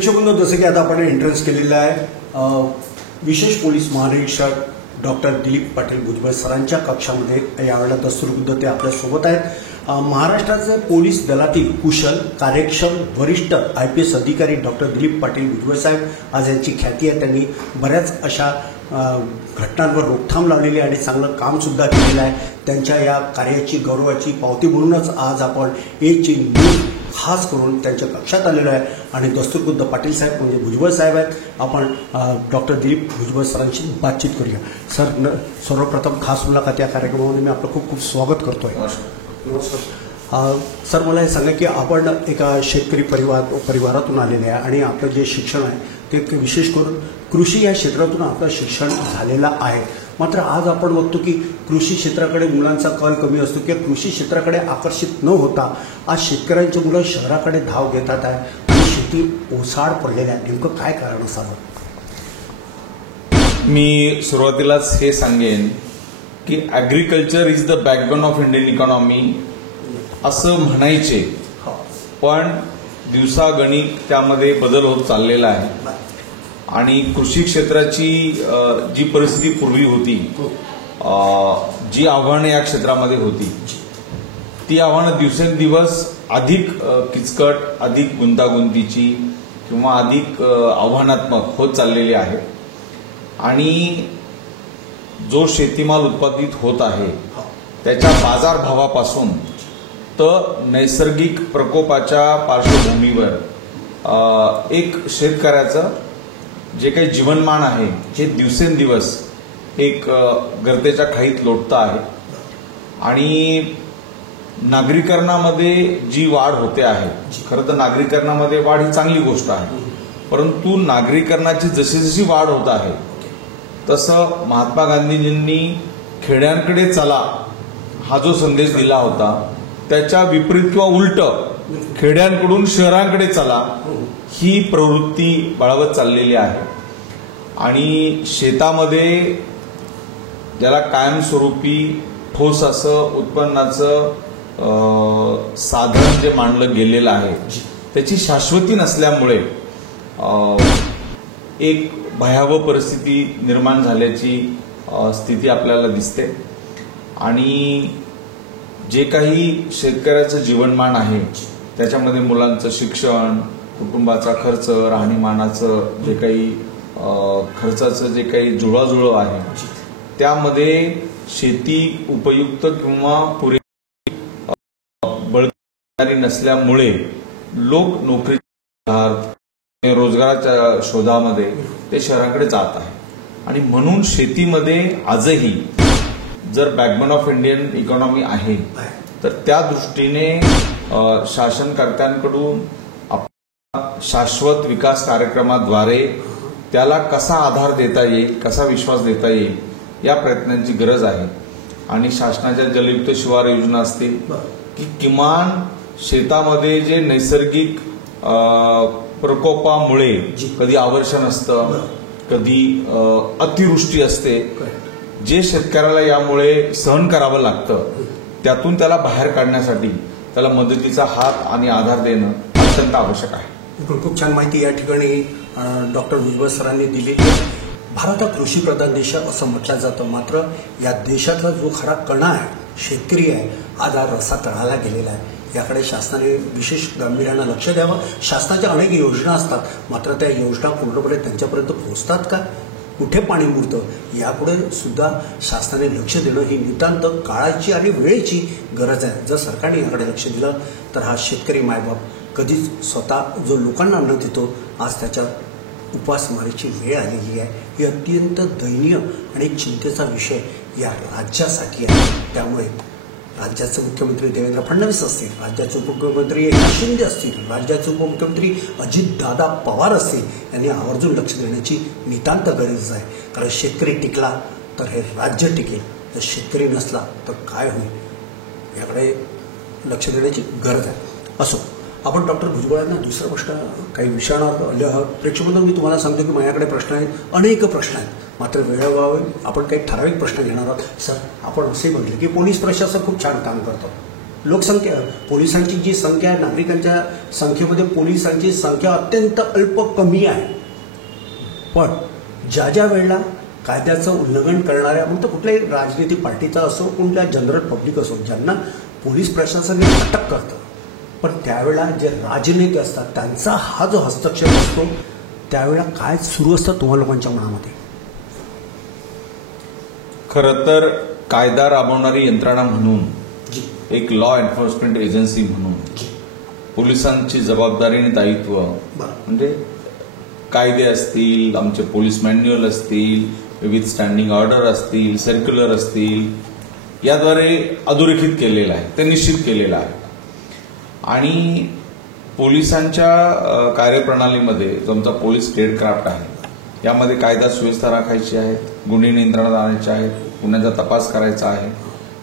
प्रेक्षकांनो, जसं की आता आपण एंट्रन्स केलेलं आहे, विशेष पोलीस महानिरीक्षक डॉक्टर दिलीप पाटील भुजबळ सरांच्या कक्षामध्ये यावेळेला दस्तूरबुद्ध ते आपल्यासोबत आहेत. महाराष्ट्राचे पोलीस दलातील कुशल, कार्यक्षम, वरिष्ठ IPS अधिकारी डॉक्टर दिलीप पाटील भुजबळ साहेब, आज यांची ख्याती आहे. त्यांनी बऱ्याच अशा घटनांवर रोखठाम लावलेली आणि चांगलं काम सुद्धा केलेलं आहे. त्यांच्या या कार्याची गौरवाची पावती म्हणूनच आज आपण एची न्यूज खास करून त्यांच्या कक्षात आलेलो आहे आणि दस्तूरबुद्ध पाटील साहेब म्हणजे भुजबळ साहेब आहेत. आपण डॉक्टर दिलीप भुजबळ सरांशी बातचीत करूया. सर, सर्वप्रथम खास मुलाखत या कार्यक्रमामध्ये मी आपलं खूप खूप स्वागत करतोय. सर, मला हे सांगा की आपण एका शेतकरी परिवारातून आलेले आहे आणि आपलं जे शिक्षण आहे ते विशेष करून कृषी या क्षेत्रातून आपलं शिक्षण झालेलं आहे. मात्र आज आपण बघतो की कृषी क्षेत्राकडे मुलांचा कल कमी असतो किंवा कृषी क्षेत्राकडे आकर्षित न होता आज शेतकऱ्यांची मुलं शहराकडे धाव घेतात आहे आणि शेती ओसाड पडलेल्या आहे. नेमकं काय कारण असावं? मी सुरुवातीलाच हे सांगेन की agriculture is the backbone of Indian economy असं म्हणायचे, पण दिवसागणिक त्यामध्ये बदल होत चाललेला आहे आणि कृषी क्षेत्राची जी परिस्थिती पूर्वी होती, जी आव्हानं या क्षेत्रामध्ये होती, ती आव्हानं दिवसेंदिवस अधिक किचकट, अधिक गुंतागुंतीची किंवा अधिक आव्हानात्मक होत चाललेली आहे. आणि जो शेतीमाल उत्पादित होत आहे त्याच्या बाजारभावापासून तर नैसर्गिक प्रकोपाच्या पार्श्वभूमीवर एक शेतकऱ्याचं जे काही जीवनमान आहे हे दिवसेंदिवस एक गर्तेच्या खाईत लोटतं आहे. आणि नागरीकरणामध्ये जी वाढ होते आहे, खरं तर नागरीकरणामध्ये वाढ ही चांगली गोष्ट आहे, परंतु नागरीकरणाची जशी जशी वाढ होत आहे तसं महात्मा गांधीजींनी खेड्यांकडे चला हा जो संदेश दिला होता त्याच्या विपरीत किंवा उलट खेड्यांकडून शहरांकडे चला ही प्रवृत्ती बळावत चाललेली आहे. आणि शेतामध्ये ज्याला कायमस्वरूपी ठोस असं उत्पन्नाचं साधन जे मांडलं गेलेलं आहे त्याची शाश्वती नसल्यामुळे एक भयावह परिस्थिती निर्माण झाल्याची स्थिती आपल्याला दिसते. आणि जे काही शेतकऱ्याचं जीवनमान आहे त्याच्यामध्ये मुलांचं शिक्षण, कुटुंबाचा खर्च, राहणीमानाचं जे काही खर्चाचं जे काही जुळवाजुळव आहे त्यामध्ये शेती उपयुक्त किंवा पुरेशी बळकटी नसल्यामुळे लोक नोकरी, रोजगाराच्या शोधामध्ये ते शहराकडे जात आहे. आणि म्हणून शेतीमध्ये आजही जर बॅकबोन ऑफ इंडियन इकॉनॉमी आहे तर त्या दृष्टीने शासनकर्त्यांकडून शाश्वत विकास कार्यक्रमाद्वारे त्याला कसा आधार देता येईल, कसा विश्वास देता येईल या प्रयत्नांची गरज आहे. आणि शासनाच्या जलयुक्त शिवार योजना असतील की किमान शेतामध्ये जे नैसर्गिक प्रकोपामुळे कधी आवर्षण असतं, कधी अतिवृष्टी असते, जे शेतकऱ्याला यामुळे सहन करावं लागतं त्यातून त्याला बाहेर काढण्यासाठी त्याला मदतीचा हात आणि आधार देणं अत्यंत आवश्यक आहे. खूप छान माहिती या ठिकाणी डॉक्टर भुजबळ सरांनी दिली. भारत हा कृषीप्रधान देश असं म्हटलं जातं, मात्र या देशातला जो खरा कणा आहे, शेतकरी आहे, आज हा रस्ता तळाला गेलेला आहे. याकडे शासनाने विशेष गांभीर्यानं लक्ष द्यावं. शासनाच्या अनेक योजना असतात, मात्र त्या योजना पूर्णपणे त्यांच्यापर्यंत पोहोचतात का, कुठे पाणी मुरतं यापुढे सुद्धा शासनाने लक्ष देणं ही नितांत काळाची आणि वेळेची गरज आहे. जर सरकारने याकडे लक्ष दिलं तर हा शेतकरी मायबाप कधीच स्वतः जो लोकांना अन्न देतो आज त्याच्या उपासमारीची वेळ आलेली आहे. ही अत्यंत दयनीय आणि चिंतेचा विषय या राज्यासाठी आहे. त्यामुळे राज्याचे मुख्यमंत्री देवेंद्र फडणवीस असतील, राज्याचे उपमुख्यमंत्री एकनाथ शिंदे असतील, राज्याचे उपमुख्यमंत्री अजितदादा पवार असतील, यांनी आवर्जून लक्ष देण्याची नितांत गरज आहे. कारण शेतकरी टिकला तर हे राज्य टिकेल, जर शेतकरी नसला तर काय होईल याकडे लक्ष देण्याची गरज आहे. असो, आपण डॉक्टर भुजबळांना दुसरा प्रश्न काही विचारणार. प्रेक्षकांना मी तुम्हाला सांगतो की माझ्याकडे प्रश्न आहेत, अनेक प्रश्न आहेत, मात्र वेळोवेळी आपण काही ठराविक प्रश्न घेणार आहोत. सर, आपण असे म्हटले की पोलीस प्रशासन खूप छान काम करतं, लोकसंख्या पोलिसांची जी संख्या आहे, नागरिकांच्या संख्येमध्ये पोलिसांची संख्या अत्यंत अल्प कमी आहे. पण ज्या ज्या वेळेला कायद्याचं उल्लंघन करणाऱ्या, मग तो कुठल्याही राजनीतिक पार्टीचा असो, कुठल्या जनरल पब्लिक असो, ज्यांना पोलीस प्रशासन अटक करतं, पण त्यावेळेला जे राजनेते असतात त्यांचा हा जो हस्तक्षेप असतो, त्यावेळेला काय सुरू असतं तुम्हा लोकांच्या मनामध्ये? खरं तर कायदा राबवणारी यंत्रणा म्हणून, एक लॉ एन्फोर्समेंट एजन्सी म्हणून पोलिसांची जबाबदारी आणि दायित्व म्हणजे कायदे असतील, आमचे पोलीस मॅन्युअल असतील, विविध स्टँडिंग ऑर्डर असतील, सर्क्युलर असतील, याद्वारे अधोरेखित केलेलं आहे, ते निश्चित केलेलं आहे. आणि पोलिसांच्या कार्यप्रणालीमध्ये जो आमचा पोलीस स्टेटक्राफ्ट आहे, यामध्ये कायदा सुव्यवस्था राखायची आहे, गुन्हे नियंत्रणात आणायचे आहेत, गुन्ह्याचा तपास करायचा आहे,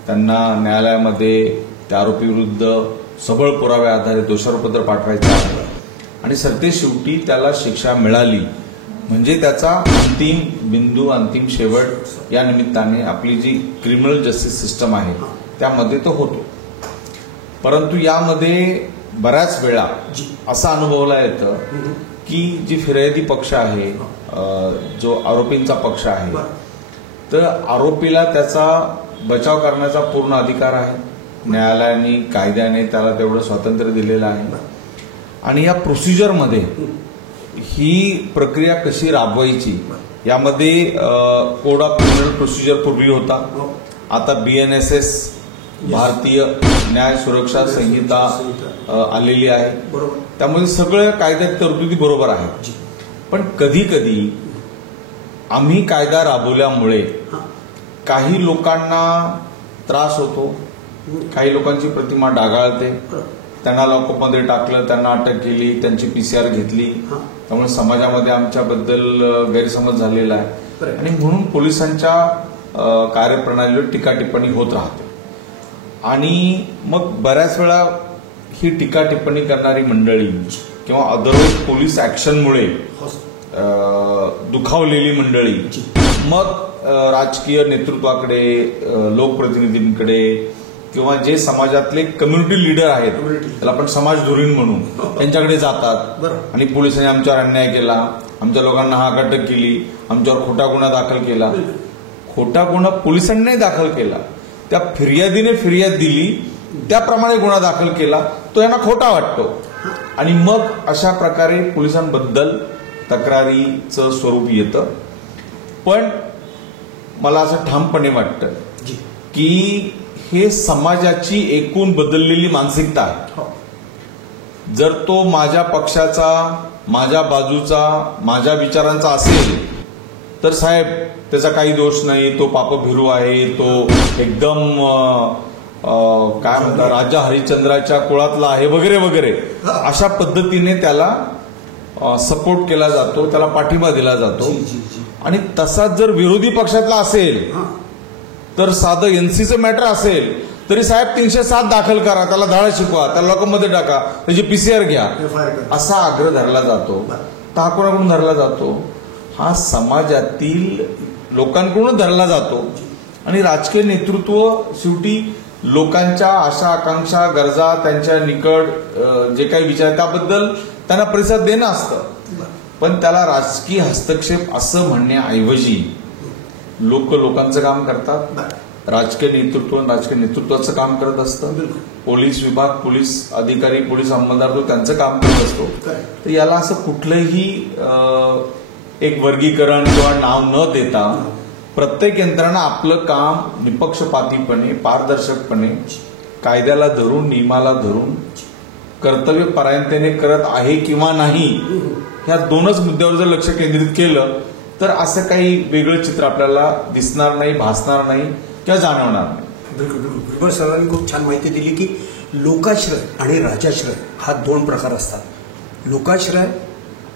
त्यांना न्यायालयामध्ये त्या आरोपीविरुद्ध सबळ पुराव्या आधारे दोषारोपपत्र पाठवायचं आहे आणि सरतेशेवटी त्याला शिक्षा मिळाली म्हणजे त्याचा अंतिम बिंदू, अंतिम शेवट या निमित्ताने आपली जी क्रिमिनल जस्टिस सिस्टम आहे त्यामध्ये तो होतो. परंतु यामध्ये बऱ्याच वेळा असं अनुभवला येतं की जी फिर्यादी पक्ष आहे, जो आरोपींचा पक्ष आहे, तर आरोपीला त्याचा बचाव करण्याचा पूर्ण अधिकार आहे. न्यायालयाने, कायद्याने त्याला तेवढं स्वातंत्र्य दिलेलं आहे. आणि या प्रोसिजरमध्ये ही प्रक्रिया कशी राबवायची यामध्ये कोड ऑफ क्रिमिनल प्रोसिजर पूर्वी होता, आता BNSS भारतीय न्याय सुरक्षा संहिता आलेली आहे. त्यामुळे सगळ्या कायद्यात तरतुदी बरोबर आहेत. पण कधी कधी आम्ही कायदा राबवल्यामुळे काही लोकांना त्रास होतो, काही लोकांची प्रतिमा डागाळते, त्यांना लॉकअपमध्ये टाकलं, त्यांना अटक केली, त्यांची PCR घेतली, त्यामुळे समाजामध्ये आमच्याबद्दल गैरसमज झालेला आहे आणि म्हणून पोलिसांच्या कार्यप्रणालीवर टीका टिप्पणी होत राहते. आणि मग बऱ्याच वेळा ही टीका टिप्पणी करणारी मंडळी किंवा अदरवाईज पोलीस ऍक्शनमुळे दुखावलेली मंडळी मग राजकीय नेतृत्वाकडे, लोकप्रतिनिधींकडे किंवा जे समाजातले कम्युनिटी लीडर आहेत, त्याला आपण समाज धुरीण म्हणून, त्यांच्याकडे जातात आणि पोलिसांनी आमच्यावर अन्याय केला, आमच्या लोकांना हा अटक केली, आमच्यावर खोटा गुन्हा दाखल केला. खोटा गुन्हा पोलिसांनी नाही दाखल केला, त्या फिर्यादीने फिर्याद दिली, त्याप्रमाणे गुन्हा दाखल केला, तो यांना खोटा वाटतो आणि मग अशा प्रकारे पोलिसांबद्दल तक्रारीचं स्वरूप येतं. पण मला असं ठामपणे वाटतं की हे समाजाची एकूण बदललेली मानसिकता आहे. जर तो माझ्या पक्षाचा, माझ्या बाजूचा, माझ्या विचारांचा असेल तर साहेब त्याचा काही दोष नाही, तो पापभिरू आहे, तो एकदम काय म्हणतात राजा हरिश्चंद्राच्या कुळातला आहे वगैरे वगैरे, अशा पद्धतीने त्याला सपोर्ट केला जातो, त्याला पाठिंबा दिला जातो. आणि तसाच जर विरोधी पक्षातला असेल तर साधं NCचं मॅटर असेल तरी साहेब 307 दाखल करा, त्याला धाडा शिकवा, त्याला लॉकअपमध्ये टाका, त्याची PCR घ्या, असा आग्रह धरला जातो. तर हा कोणाकडून धरला जातो? हा समाजातील लोकांकडून धरला जातो. आणि राजकीय नेतृत्व शेवटी लोकांच्या आशा, आकांक्षा, गरजा, त्यांच्या निकड जे काही विचार त्याबद्दल त्यांना प्रतिसाद देणं असतं. पण त्याला राजकीय हस्तक्षेप असं म्हणण्याऐवजी लोकांचं काम करतात, राजकीय नेतृत्वाचं काम करत असतं, पोलीस विभाग, पोलीस अधिकारी, पोलीस अंमलदार तो त्यांचं काम करत असतो. तर याला असं कुठलंही एक वर्गीकरण किंवा नाव न देता प्रत्येक यंत्रणा आपलं काम निपक्षपातीपणे, पारदर्शकपणे, कायद्याला धरून, नियमाला धरून, कर्तव्यपरायणतेने करत आहे किंवा नाही, ह्या दोनच मुद्द्यावर जर लक्ष केंद्रित केलं तर असं काही वेगळं चित्र आपल्याला दिसणार नाही, भासणार नाही किंवा जाणवणार नाही. बिलकुल बिलकुल. भुजबळ सरांनी खूप छान माहिती दिली की लोकाश्रय आणि राजाश्रय हा 2 प्रकार असतात. लोकाश्रय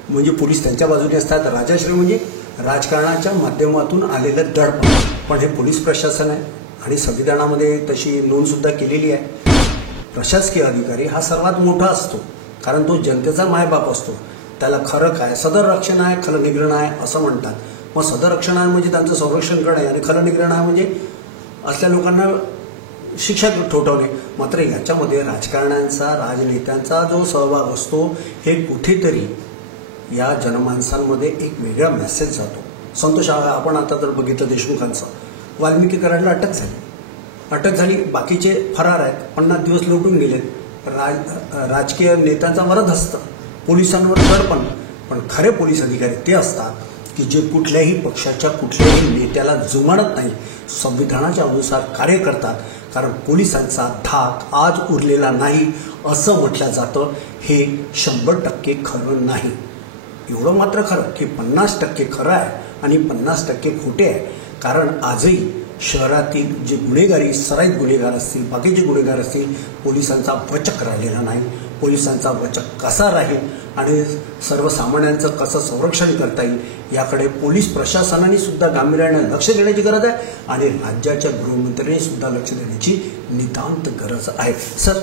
म्हणजे पोलीस त्यांच्या बाजूने असतात, राजाश्रय म्हणजे राजकारणाच्या माध्यमातून आलेलं दडपण. पण हे पोलीस प्रशासन आहे आणि संविधानामध्ये तशी नोंद सुद्धा केलेली आहे. प्रशासकीय अधिकारी हा सर्वात मोठा असतो कारण तो जनतेचा मायबाप असतो. त्याला खरं काय, सदर रक्षण आहे, खलं निग्रहण आहे असं म्हणतात. मग सदर रक्षण आहे म्हणजे त्यांचं संरक्षण करणं आहे आणि खलं निग्रहण आहे म्हणजे असल्या लोकांना शिक्षा ठोठावणे. मात्र याच्यामध्ये राजकारण्यांचा, राजनेत्यांचा जो सहभाग असतो हे कुठेतरी या जनमानसांमध्ये एक वेगळा मेसेज जातो. संतोष, आपण आता जर बघितलं देशमुखांचं, वाल्मिकी कराडला अटक झाली, बाकीचे फरार आहेत, 50 दिवस लुटून गेलेत. राजकीय नेत्यांचा वरदहस्त, पोलिसांवर दडपण. पण खरे पोलीस अधिकारी ते असतात की जे कुठल्याही पक्षाच्या कुठल्याही नेत्याला जुमानत नाही, संविधानाच्या अनुसार कार्य करतात. कारण पोलिसांचा धाक आज उरलेला नाही असं म्हटलं जातं. हे 100% खरं नाही. एवढं मात्र खरं की 50% खरं आहे आणि 50% खोटे आहे. कारण आजही शहरातील जे गुन्हेगारी, सराईत गुन्हेगार असतील, बाकीचे गुन्हेगार असतील, पोलिसांचा वचक राहिलेला नाही. पोलिसांचा वचक कसा राहील आणि सर्वसामान्यांचं कसं संरक्षण करता येईल याकडे पोलीस प्रशासनाने सुद्धा गांभीर्याने लक्ष देण्याची गरज आहे आणि राज्याच्या गृहमंत्र्यांनी सुद्धा लक्ष देण्याची नितांत गरज आहे. सर,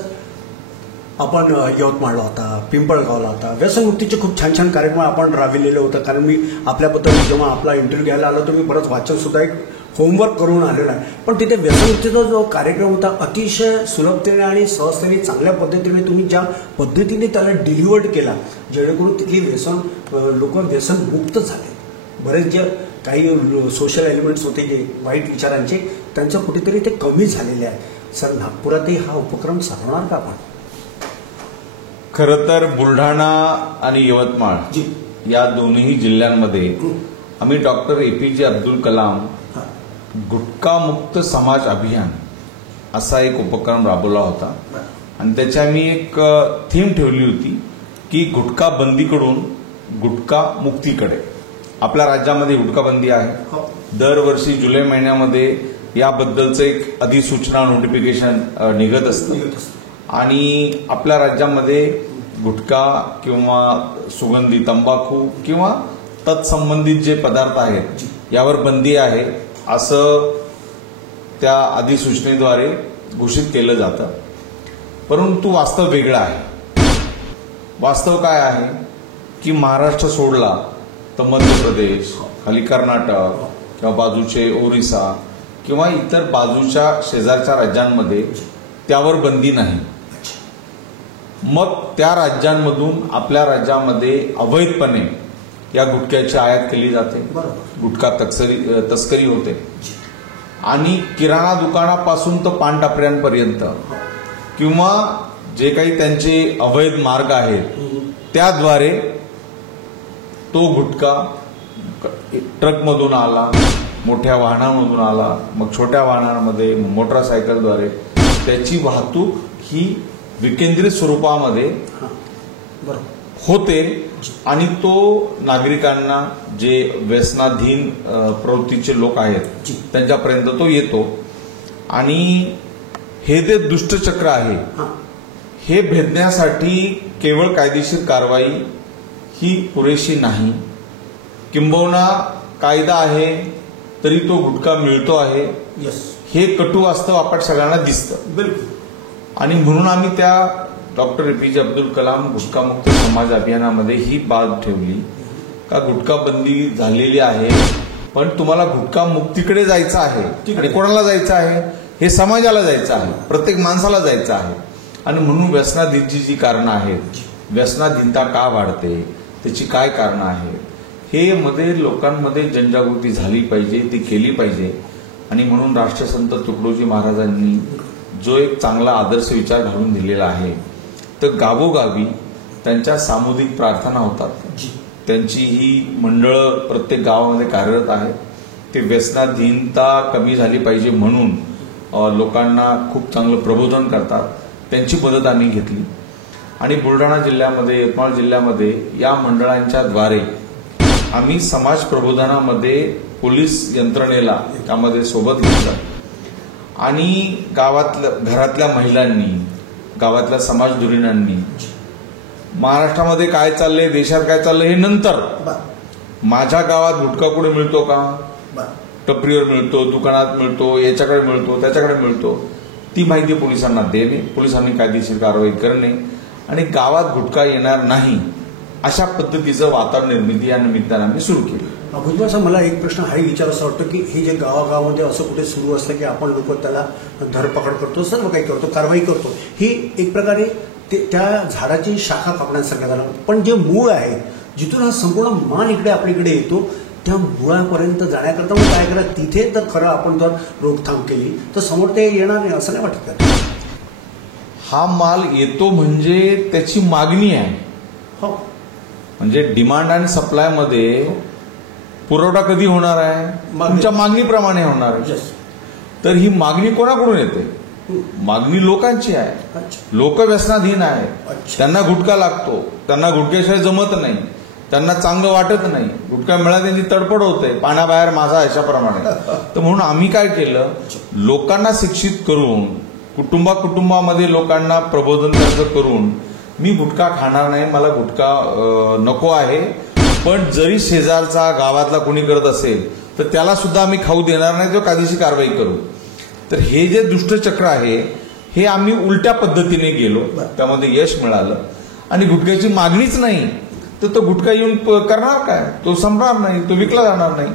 आपण यवतमाळला होता, पिंपळगावला होता, व्यसनमुक्तीचे खूप छान छान कार्यक्रम आपण राबविलेले होते. कारण मी आपल्याबद्दल जेव्हा आपला इंटरव्ह्यू घ्यायला आलो तर मी बरंच वाचन सुद्धा एक होमवर्क करून आलेला आहे. पण तिथे व्यसनमुक्तीचा जो कार्यक्रम होता अतिशय सुलभतेने आणि सहजतेने चांगल्या पद्धतीने तुम्ही ज्या पद्धतीने त्याला डिलिव्हर्ड केला, जेणेकरून तिथली लोक व्यसनमुक्त झाले. बरेच जे काही सोशल एलिमेंट्स होते जे वाईट विचारांचे, त्यांचं कुठेतरी ते कमी झालेले आहे. सर, नागपुरातही हा उपक्रम चालवणार का आपण? खरं तर बुलढाणा आणि यवतमाळ या दोन्ही जिल्ह्यांमध्ये आम्ही डॉक्टर APJ अब्दुल कलाम गुटखा मुक्त समाज अभियान असा एक उपक्रम राबवला होता आणि त्याची आम्ही एक थीम ठेवली होती की गुटखा बंदीकडून गुटखा मुक्तीकडे. आपल्या राज्यामध्ये गुटखा बंदी आहे. दरवर्षी जुलै महिन्यामध्ये याबद्दलचं एक अधिसूचना, नोटिफिकेशन निघत असतं आणि आपल्या राज्यामध्ये गुटखा किंवा सुगंधी तंबाखू किंवा तत्संबंधित जे पदार्थ आहेत यावर बंदी आहे असं त्या अधिसूचनेद्वारे घोषित केलं जातं. परंतु वास्तव वेगळं आहे. वास्तव काय आहे की महाराष्ट्र सोडला तर मध्य प्रदेश, खाली कर्नाटक किंवा बाजूचे ओरिसा किंवा इतर बाजूच्या शेजारच्या राज्यांमध्ये त्यावर बंदी नाही. मग त्या राज्यांमधून आपल्या राज्यामध्ये अवैधपणे या गुटख्याची आयात केली जाते, गुटखा तस्करी होते आणि किराणा दुकानापासून तर पान टपऱ्यांपर्यंत किंवा जे काही त्यांचे अवैध मार्ग आहेत त्याद्वारे तो गुटखा ट्रकमधून आला, मोठ्या वाहनांमधून आला, मग छोट्या वाहनांमध्ये, मोटरसायकलद्वारे त्याची वाहतूक ही विकेंद्रित स्वरूपामध्ये होते आणि तो नागरिकांना, जे व्यसनाधीन प्रवृत्तीचे लोक आहेत त्यांच्यापर्यंत तो येतो. आणि हे जे दुष्टचक्र आहे हे भेदण्यासाठी केवळ कायदेशीर कारवाई ही पुरेशी नाही. किंबहुना कायदा आहे तरी तो गुटखा मिळतो आहे हे कटू वास्तव आपण सगळ्यांना दिसतं. बिलकुल. आणि म्हणून आम्ही त्या डॉक्टर APJ अब्दुल कलाम गुटखा मुक्त समाज अभियानामध्ये ही बाब ठेवली का गुटखा बंदी झालेली आहे पण तुम्हाला गुटखा मुक्तीकडे जायचं आहे. आणि कोणाला जायचं आहे? हे समाजाला जायचं आहे, प्रत्येक माणसाला जायचं आहे. आणि म्हणून व्यसनाधीनची जी कारणं आहेत, व्यसनाधीनता का वाढते, त्याची काय कारणं आहेत, हे मध्ये लोकांमध्ये जनजागृती झाली पाहिजे, ती केली पाहिजे. आणि म्हणून राष्ट्रसंत तुकडोजी महाराजांनी जो एक चांगला आदर्श विचार घालून दिलेला आहे, तर गावोगावी त्यांच्या सामुदायिक प्रार्थना होतात. त्यांची ही मंडळं प्रत्येक गावामध्ये कार्यरत आहेत. ते व्यसनाधीनता कमी झाली पाहिजे म्हणून लोकांना खूप चांगलं प्रबोधन करतात. त्यांची मदत आम्ही घेतली आणि बुलढाणा जिल्ह्यामध्ये, यवतमाळ जिल्ह्यामध्ये या मंडळांच्या द्वारे आम्ही समाज प्रबोधनामध्ये पोलीस यंत्रणेला त्यामध्ये सोबत घेतलं आणि घरातल्या महिलांनी, गावातल्या समाजधुरीणांनी महाराष्ट्रामध्ये काय चाललंय, देशात काय चाललंय हे नंतर, माझ्या गावात गुटखा कुठे मिळतो का, टपरीवर मिळतो, दुकानात मिळतो, याच्याकडे मिळतो, त्याच्याकडे मिळतो, ती माहिती पोलिसांना देणे, पोलिसांनी कायदेशीर कारवाई करणे आणि गावात गुटखा येणार नाही अशा पद्धतीचं वातावरण निर्मिती या निमित्तानं आम्ही सुरू केली. भुजबळ साहेब, मला एक प्रश्न हाही विचारायचा वाटतं की हे जे गावागावामध्ये असं कुठे सुरू असतं की आपण लोक त्याला धरपकड करतो, सर्व काही करतो, कारवाई करतो, ही एक प्रकारे त्या झाडाची शाखा कापण्यासारखं झालं. पण जे मूळ आहे, जिथून हा संपूर्ण मान इकडे आपल्याकडे येतो, त्या मुळापर्यंत जाण्याकरता मग काय करा, तिथे तर खरं आपण जर रोकथाम केली तर समोर ते येणार नाही, असं नाही वाटत का? हा माल येतो म्हणजे त्याची मागणी आहे. हो, म्हणजे डिमांड आणि सप्लाय मध्ये पुरवठा कधी होणार आहे? तुमच्या मागणीप्रमाणे होणार आहे. Yes. तर ही मागणी कोणाकडून येते? मागणी लोकांची आहे. अच्छा. लोक व्यसनाधीन आहे. अच्छा. त्यांना गुटखा लागतो, त्यांना गुटख्याशिवाय जमत नाही, त्यांना चांगलं वाटत नाही, गुटखा मिळाला त्यांची तडफड होते, पाण्याबाहेर माझा अशाप्रमाणे. तर म्हणून आम्ही काय केलं, लोकांना शिक्षित करून, कुटुंबामध्ये लोकांना प्रबोधन त्याचं करून, मी गुटखा खाणार नाही, मला गुटखा नको आहे, पण जरी शेजारचा गावातला कोणी करत असेल तर त्याला सुद्धा आम्ही खाऊ देणार नाही, तो कायदेशीर कारवाई करू. तर हे जे दुष्टचक्र आहे हे आम्ही उलट्या पद्धतीने गेलो, त्यामध्ये यश मिळालं. आणि गुटख्याची मागणीच नाही तर तो गुटखा येऊन करणार काय? तो संपणार नाही, तो विकला जाणार नाही.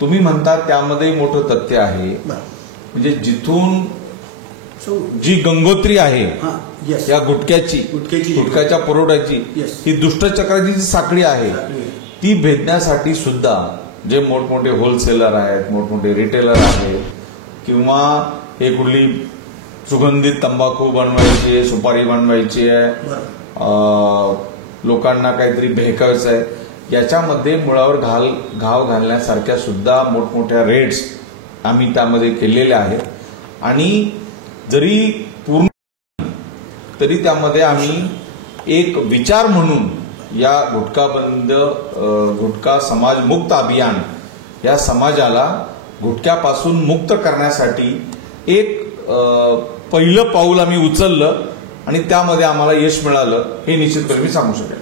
तुम्ही म्हणता त्यामध्ये मोठं तथ्य आहे. म्हणजे जिथून जी गंगोत्री आहे या गुटख्याच्या पुरवठ्याची, ही दुष्टचक्राची जी साखळी आहे ती भेदण्यासाठी सुद्धा जे मोठमोठे होलसेलर आहेत, मोठमोठे रिटेलर आहेत, किंवा हे कुठली सुगंधित तंबाखू बनवायची आहे, सुपारी बनवायची आहे, लोकांना काहीतरी भेकायचं आहे, याच्यामध्ये मुळावर घाव घालण्यासारख्या सुद्धा मोठमोठ्या रेट्स आम्ही त्यामध्ये केलेल्या आहेत. आणि जरी पूर्ण तरी त्यामध्ये आम्ही एक विचार म्हणून या गुटखा समाज मुक्त अभियान या समाजाला गुटख्यापासून मुक्त करण्यासाठी एक पहिलं पाऊल आम्ही उचललं आणि त्यामध्ये आम्हाला यश मिळालं, हे निश्चितपणे मी सांगू शकेल.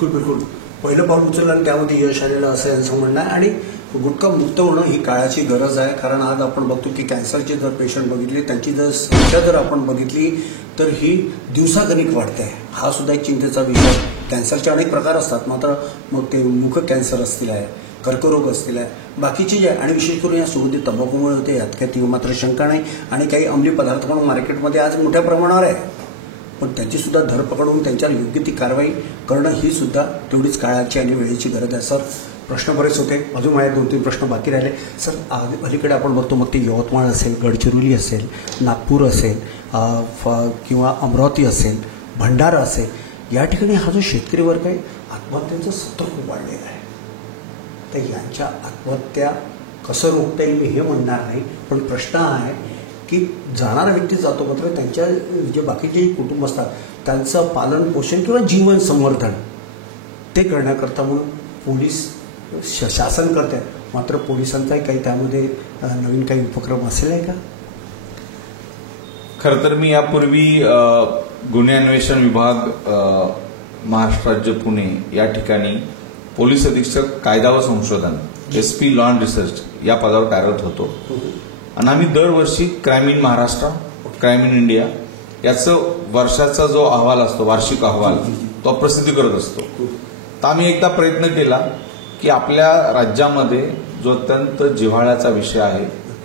बिलकुल पहिलं पाऊल उचललं आणि त्यामध्ये यश आलेलं असं यांचं म्हणणं आहे. आणि गुटखा मुक्त होणं ही काळाची गरज आहे. कारण आज आपण बघतो की कॅन्सरचे जर पेशंट बघितले, त्यांची जर संख्या जर आपण बघितली तर ही दिवसागणिक वाढते आहे. हा सुद्धा एक चिंतेचा विषय. कॅन्सरचे अनेक प्रकार असतात, मात्र मग ते मुख कॅन्सर असतील आहे, कर्करोग असतील आहे, बाकीचे जे, आणि विशेष करून या सुगंधित तंबाखूमुळे होते, यात काही मात्र शंका नाही. आणि काही अंमली पदार्थ म्हणून मार्केटमध्ये आज मोठ्या प्रमाणावर आहे, पण त्याची सुद्धा धरपकड होऊन त्यांच्यावर योग्य ती कारवाई करणं ही सुद्धा तेवढीच काळाची आणि वेळेची गरज आहे. सर, प्रश्न बरेच होते, अजून माझे 2-3 प्रश्न बाकी राहिले. सर, अलीकडे आपण बघतो मग ते यवतमाळ असेल, गडचिरोली असेल, नागपूर असेल, किंवा अमरावती असेल, भंडारा असेल, या ठिकाणी हा जो शेतकरी वर्ग आहे आत्महत्यांचं सत्र खूप वाढलेलं आहे. तर यांच्या आत्महत्या कसं रोखता येईल मी हे म्हणणार नाही, पण प्रश्न हा आहे की जाणारा व्यक्ती जातो, मात्र त्यांच्या जे बाकीचे कुटुंब असतात त्यांचं पालन पोषण किंवा जीवन संवर्धन ते करण्याकरता म्हणून पोलीस शासन करतात, मात्र पोलिसांचाही काही त्यामध्ये नवीन काही उपक्रम असेल आहे का? खरं तर मी यापूर्वी गुन्हे अन्वेषण विभाग महाराष्ट्र राज्य पुणे या ठिकाणी पोलीस अधीक्षक कायदा व संशोधन SP लॉ अँड रिसर्च या पदावर कार्यरत होतो. आणि आम्ही दरवर्षी crime in Maharashtra, crime in India याचं वर्षाचा जो अहवाल असतो, वार्षिक अहवाल, तो प्रसिद्ध करत असतो. तर आम्ही एकदा प्रयत्न केला की आपल्या राज्यामध्ये जो अत्यंत जिव्हाळ्याचा विषय आहे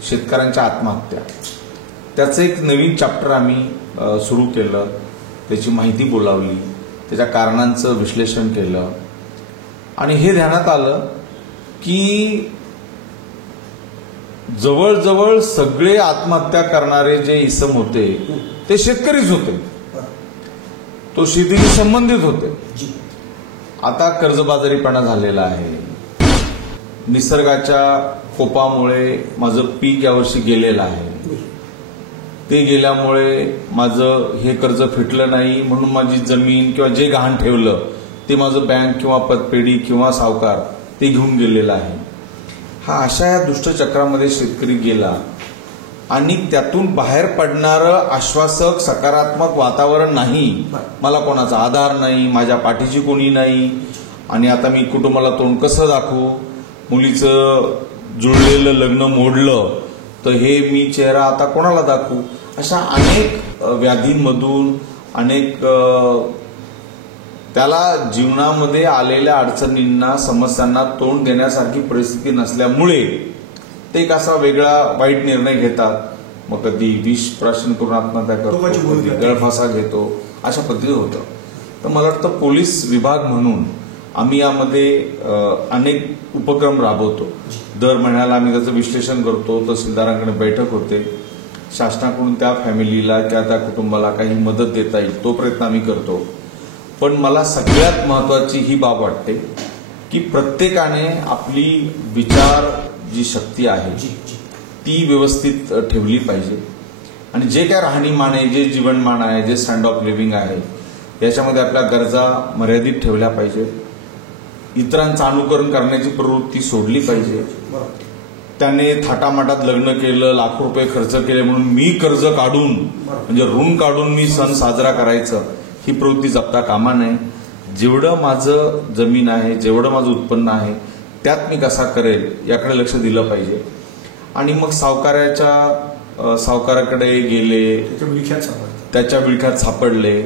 शेतकऱ्यांच्या आत्महत्या, त्याचं एक नवीन चॅप्टर आम्ही सुरू केलं, त्याची माहिती बोलावली, त्याच्या कारणांचं विश्लेषण केलं. आणि हे ध्यानात आलं की जवळजवळ सगळे आत्महत्या करणारे जे इसम होते ते शेतकरीच होते, तो शेतीशी संबंधित होते. आता कर्जबाजारीपणा झालेला आहे, निसर्गाच्या कोपामुळे माझं पीक यावर्षी गेलेलं आहे, ते गेल्यामुळे माझं हे कर्ज फिटलं नाही म्हणून माझी जमीन किंवा जे गहाण ठेवलं ते माझं बँक किंवा पतपेढी किंवा सावकार ते घेऊन गेलेलं आहे. हा अशा या दुष्टचक्रामध्ये शेतकरी गेला आणि त्यातून बाहेर पडणारं आश्वासक सकारात्मक वातावरण नाही. मला कोणाचा आधार नाही, माझ्या पाठीशी कोणी नाही, आणि आता मी कुटुंबाला तोंड कसं दाखवू, मुलीचं जुळलेलं लग्न मोडलं तर हे मी चेहरा आता कोणाला दाखवू, अशा अनेक व्याधींमधून, अनेक त्याला जीवनामध्ये आलेल्या अडचणींना समस्यांना तोंड देण्यासारखी परिस्थिती नसल्यामुळे ते एक असा वेगळा वाईट निर्णय घेतात. मग कधी विष प्राशन करून आत्महत्या करतो, कधी गळफासा घेतो, अशा पद्धतीने होतं. तर मला वाटतं पोलीस विभाग म्हणून आम्ही यामध्ये अनेक उपक्रम राबवतो. दर महिन्याला आम्ही त्याचं विश्लेषण करतो, तहसीलदारांकडे बैठक होते, शासनाकडून त्या फॅमिलीला किंवा त्या कुटुंबाला काही मदत देता येईल तो प्रयत्न आम्ही करतो. पण मला सगळ्यात महत्वाची ही बाब वाटते की प्रत्येकाने आपली विचार जी शक्ती आहे ती व्यवस्थित ठेवली पाहिजे. आणि जे काय राहणीमान आहे, जे जीवनमान आहे, जे स्टँड ऑफ लिव्हिंग आहे, याच्यामध्ये आपल्या गरजा मर्यादित ठेवल्या पाहिजेत. इतरांचं अनुकरण करण्याची प्रवृत्ती सोडली पाहिजे. त्याने थाटामाटात लग्न केलं, लाखो रुपये खर्च केले म्हणून मी कर्ज काढून म्हणजे ऋण काढून मी सण साजरा करायचं, ही प्रवृत्ती जपता कामा नये. जेवढं माझं जमीन आहे, जेवढं माझं उत्पन्न आहे, त्यात मी कसा करेल याकडे लक्ष दिलं पाहिजे. आणि मग सावकाराकडे गेले, त्याच्या विळख्यात सापडले,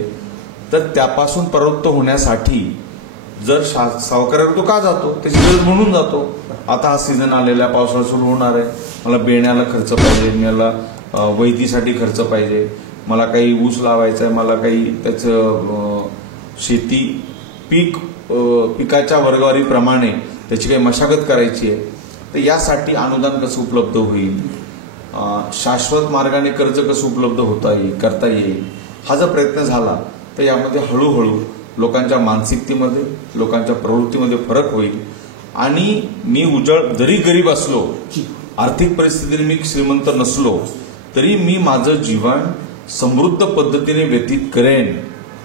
तर त्यापासून परावृत्त होण्यासाठी जर सावकाराकडे तो का जातो, त्याची गरज म्हणून जातो. आता हा सीझन आलेला आहे, पावसाळा सुरू होणार आहे, मला बेण्याला खर्च पाहिजे, मला वैदीसाठी खर्च पाहिजे, मला काही ऊस लावायचा आहे, मला काही त्याचं शेती पिकाच्या वर्गवारीप्रमाणे त्याची काही मशागत करायची आहे. तर यासाठी अनुदान कसं उपलब्ध होईल, शाश्वत मार्गाने कर्ज कसं उपलब्ध करता येईल, हा जर प्रयत्न झाला तर यामध्ये हळूहळू लोकांच्या मानसिकतेमध्ये, लोकांच्या प्रवृत्तीमध्ये फरक होईल. आणि मी जरी गरीब असलो, आर्थिक परिस्थितीने मी श्रीमंत नसलो, तरी मी माझं जीवन समृद्ध पद्धतीने व्यतीत करेन.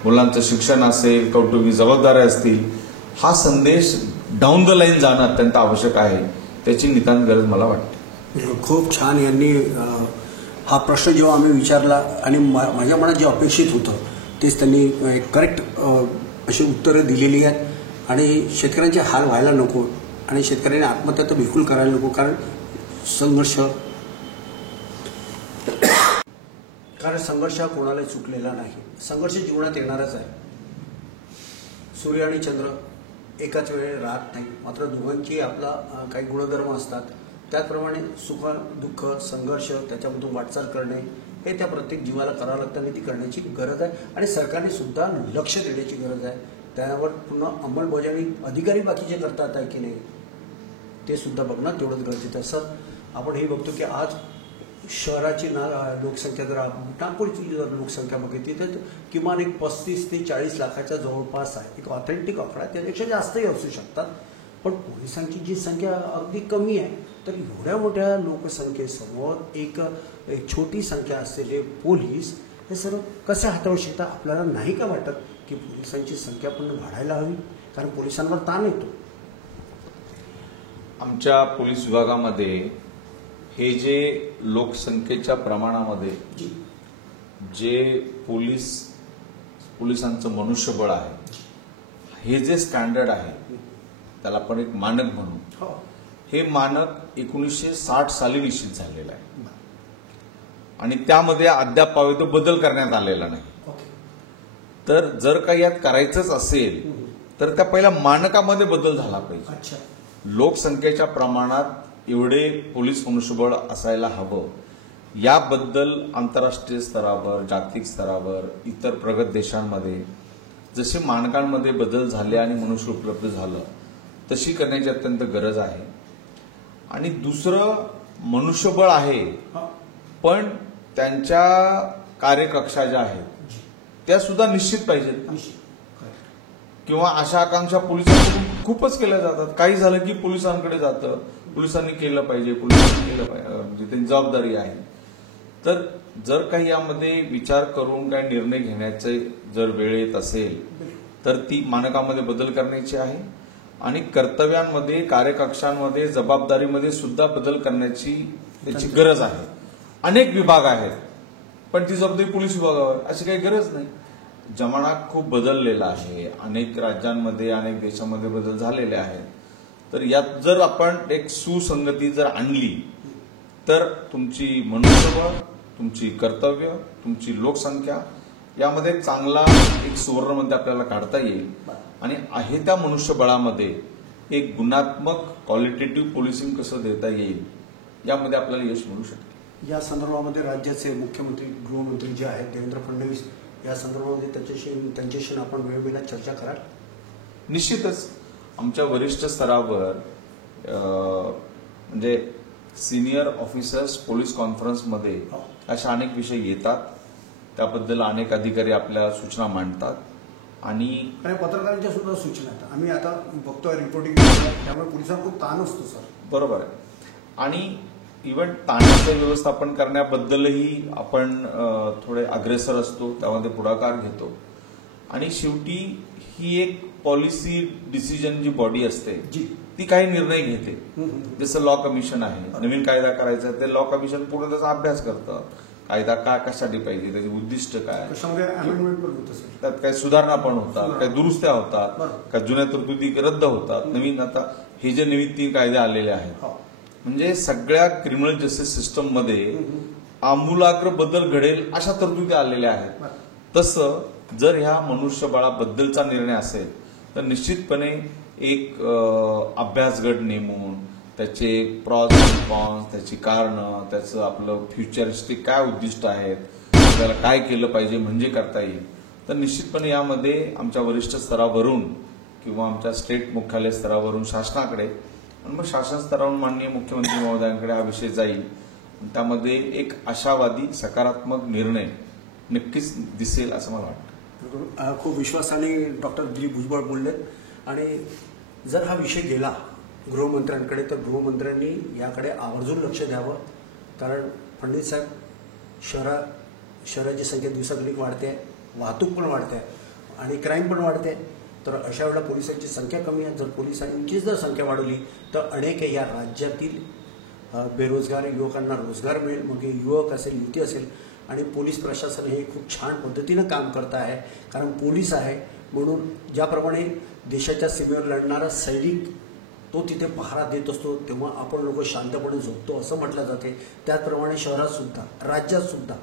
मुलांचं शिक्षण असेल, कौटुंबिक जबाबदाऱ्या असतील, हा संदेश डाऊन द लाईन जाणं अत्यंत आवश्यक आहे. त्याची नितांत गरज मला वाटते. खूप छान. यांनी हा प्रश्न जेव्हा आम्ही विचारला आणि माझ्या मनात जे अपेक्षित होतं तेच त्यांनी करेक्ट अशी उत्तरं दिलेली आहेत. आणि शेतकऱ्यांचे हाल व्हायला नको आणि शेतकऱ्यांनी आत्महत्या तर बिलकुल करायला नको, कारण संघर्ष हा कोणाला चुकलेला नाही. संघर्ष जीवनात येणारच आहे. सूर्य आणि चंद्र एकाच वेळी राहत नाही, मात्र दोघांची आपला काही गुणधर्म असतात. त्याचप्रमाणे सुख दुःख संघर्ष त्याच्यामधून वाटचाल करणे हे त्या प्रत्येक जीवाला करावं लागतं आणि ती करण्याची गरज आहे. आणि सरकारने सुद्धा लक्ष देण्याची गरज आहे. त्यावर पुन्हा अंमलबजावणी अधिकारी बाकीचे करतात आहे की नाही ते सुद्धा बघणं तेवढंच गरजेचं आहे. सर, आपण हे बघतो की आज शहराची लोकसंख्या जर नागपूरची जर लोकसंख्या बघितली तर किमान एक 35 ते 40 लाखाच्या जवळपास आहे. एक ऑथेंटिक आकडा, त्यापेक्षा जास्तही असू शकतात. पण पोलिसांची जी संख्या अगदी कमी आहे, तर एवढ्या मोठ्या लोकसंख्येसमोर एक छोटी संख्या असलेले पोलीस हे सर्व कसे हाताळू शकतात? आपल्याला नाही का वाटत की पोलिसांची संख्या पण वाढायला हवी, कारण पोलिसांवर ताण येतो. आमच्या पोलीस विभागामध्ये हे जे लोकसंख्येच्या प्रमाणामध्ये जे पोलिसांचं मनुष्यबळ आहे, हे जे स्टँडर्ड आहे त्याला आपण एक मानक म्हणू, हे मानक 1960 साली निश्चित झालेलं आहे. आणि त्यामध्ये अद्याप तो बदल करण्यात आलेला नाही. तर जर काही यात करायचंच असेल तर त्या पहिल्या मानकामध्ये बदल झाला पाहिजे. लोकसंख्येच्या प्रमाणात एवढे पोलीस मनुष्यबळ असायला हवं, याबद्दल आंतरराष्ट्रीय स्तरावर, जागतिक स्तरावर, इतर प्रगत देशांमध्ये जसे मानकांमध्ये बदल झाले आणि मनुष्य उपलब्ध झालं तशी करण्याची अत्यंत गरज आहे. आणि दुसरं, मनुष्यबळ आहे पण त्यांच्या कार्यकक्षा ज्या आहेत त्या सुद्धा निश्चित पाहिजेत. किंवा अशा आकांक्षा पोलिसांकडून खूपच केल्या जातात. काही झालं की पोलिसांकडे जातं, पोलिसांनी केलं पाहिजे, पोलिसांनी केलं पाहिजे, म्हणजे त्यांची जबाबदारी आहे. तर जर काही यामध्ये विचार करून काही निर्णय घेण्याचे जर वेळ येत असेल तर ती मानकामध्ये बदल करण्याची आहे. आणि कर्तव्यांमध्ये, कार्यकक्षांमध्ये, जबाबदारीमध्ये सुद्धा बदल करण्याची त्याची गरज आहे. अनेक विभाग आहेत पण ती जबाबदारी पोलीस विभागावर अशी काही गरज नाही. जमाना खूप बदललेला आहे, अनेक राज्यांमध्ये, अनेक देशांमध्ये बदल झालेले आहेत. तर यात जर आपण एक सुसंगती जर आणली तर तुमची मनुष्यबळ, तुमची कर्तव्य, तुमची लोकसंख्या यामध्ये चांगला एक सुवर्णमध्य आपल्याला काढता येईल आणि आहे त्या मनुष्यबळामध्ये एक गुणात्मक क्वालिटेटिव्ह पोलिसिंग कसं देता येईल यामध्ये आपल्याला यश मिळू शकते. या संदर्भामध्ये राज्याचे मुख्यमंत्री गृहमंत्री जे आहेत देवेंद्र फडणवीस या संदर्भामध्ये त्यांच्याशी आपण वेळोवेळी चर्चा कराल. निश्चितच आमच्या वरिष्ठ स्तरावर म्हणजे सिनियर ऑफिसर्स पोलीस कॉन्फरन्समध्ये अशा अनेक विषय येतात. त्याबद्दल अनेक अधिकारी आपल्या सूचना मांडतात आणि पत्रकारांच्या सुद्धा सूचना आहेत. आम्ही आता बघतोय रिपोर्टिंग त्यामुळे पोलिसांना खूप ताण असतो सर. बरोबर आहे. आणि इव्हन ताणाचं व्यवस्थापन करण्याबद्दलही आपण थोडे अग्रेसर असतो, त्यामध्ये पुढाकार घेतो. आणि शेवटी ही एक पॉलिसी डिसिजन जी बॉडी असते ती काही निर्णय घेते. जसं लॉ कमिशन आहे, नवीन कायदा करायचा ते लॉ कमिशन पूर्ण त्याचा अभ्यास करतं. कायदा काय कशासाठी पाहिजे, त्याचे उद्दिष्ट काय, त्यात काही सुधारणा पण होतात, काही दुरुस्त्या होतात, काही जुन्या तरतुदी रद्द होतात. नवीन आता हे जे नवीन 3 कायदे आलेले आहेत म्हणजे सगळ्या क्रिमिनल जस्टिस सिस्टम मध्ये आमूलाग्र बदल घडेल अशा तरतुदी आलेल्या आहेत. तसं जर ह्या मनुष्यबळाबद्दलचा निर्णय असेल तर निश्चितपणे एक अभ्यास गट नेमून त्याचे प्रॉज अँड कॉन्स, त्याची कारणं, त्याचं आपलं फ्युचरिस्टिक काय उद्दिष्ट आहेत, त्याला काय केलं पाहिजे म्हणजे करता येईल. तर निश्चितपणे यामध्ये आमच्या वरिष्ठ स्तरावरून किंवा आमच्या स्टेट मुख्यालय स्तरावरून शासनाकडे आणि मग शासन स्तरावरून माननीय मुख्यमंत्री महोदयांकडे हा विषय जाईल. त्यामध्ये एक आशावादी सकारात्मक निर्णय नक्कीच दिसेल असं मला वाटतं. खूप विश्वासाने डॉक्टर दिलीप भुजबळ बोललेत. आणि जर हा विषय गेला गृहमंत्र्यांकडे तर गृहमंत्र्यांनी याकडे आवर्जून लक्ष द्यावं. कारण फडणवीस साहेब शहराची संख्या दिवसागणिक वाढते, वाहतूक पण वाढते आणि क्राईम पण वाढते. तर अशा वेळेला पोलिसांची संख्या कमी आहे. जर पोलिसांची जर संख्या वाढवली तर अनेक या राज्यातील बेरोजगार युवकांना रोजगार मिळेल. मग हे युवक असेल, युवती असेल. आणि पोलीस प्रशासन हे खूप छान पद्धतीनं काम करत आहे. कारण पोलीस आहे म्हणून ज्याप्रमाणे देशाच्या सीमेवर लढणारा सैनिक तो तिथे पहारा देत असतो तेव्हा आपण लोक शांतपणे झोपतो असं म्हटलं जाते. त्याचप्रमाणे शहरात सुद्धा, राज्यात सुद्धा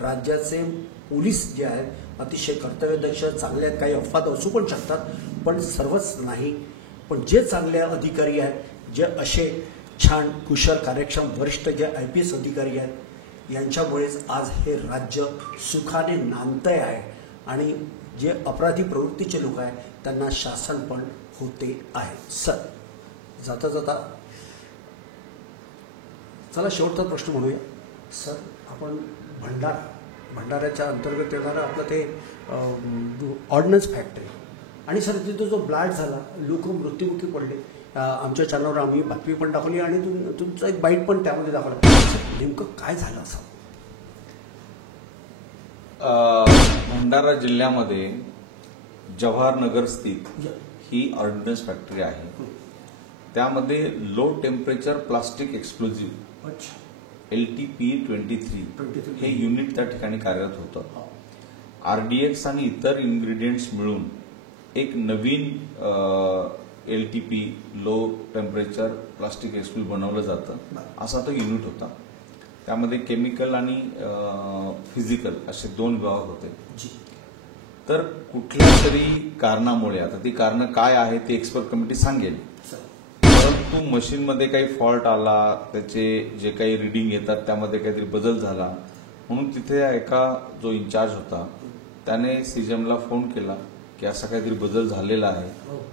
राज्याचे पोलीस जे आहेत अतिशय कर्तव्यदक्ष चांगले आहेत. काही अपवाद असू पण शकतात पण सर्वच नाही. पण जे चांगले अधिकारी आहेत, जे असे छान कुशल कार्यक्षम वरिष्ठ जे IPS अधिकारी आहेत यांच्यामुळेच आज हे राज्य सुखाने नांदतंय आहे. आणि जे अपराधी प्रवृत्तीचे लोक आहेत त्यांना शासन पण होते आहे. सर जाता जाता चला शेवटचा प्रश्न म्हणूया. सर आपण भंडाऱ्याच्या अंतर्गत येणारं आपलं ते ऑर्डिनन्स फॅक्टरी आणि सर तिथं जो ब्लास्ट झाला, लोक मृत्युमुखी पडले. आमच्या चॅनलवर आम्ही बातमी पण दाखवली आणि तुमचा एक बाईट पण त्यामध्ये दाखवला. नेमकं काय झालं असं? भंडारा जिल्ह्यामध्ये जवाहरनगर स्थित ही ऑर्डिनन्स फॅक्टरी आहे. त्यामध्ये low temperature plastic explosive LTP-23 हे युनिट त्या ठिकाणी कार्यरत होतं. RDX आणि इतर इन्ग्रेडियंट्स मिळून एक नवीन LTP low temperature plastic explosive बनवलं जातं असा तो युनिट होता. त्यामध्ये केमिकल आणि फिजिकल असे 2 विभाग होते. तर कुठल्या तरी कारणामुळे, आता ती कारणं काय आहे ती एक्सपर्ट कमिटी सांगेल, परंतु मशीनमध्ये काही फॉल्ट आला, त्याचे जे काही रिडिंग येतात त्यामध्ये काहीतरी बदल झाला म्हणून तिथे एका जो इन्चार्ज होता त्याने सीजमला फोन केला की असा काहीतरी बदल झालेला आहे.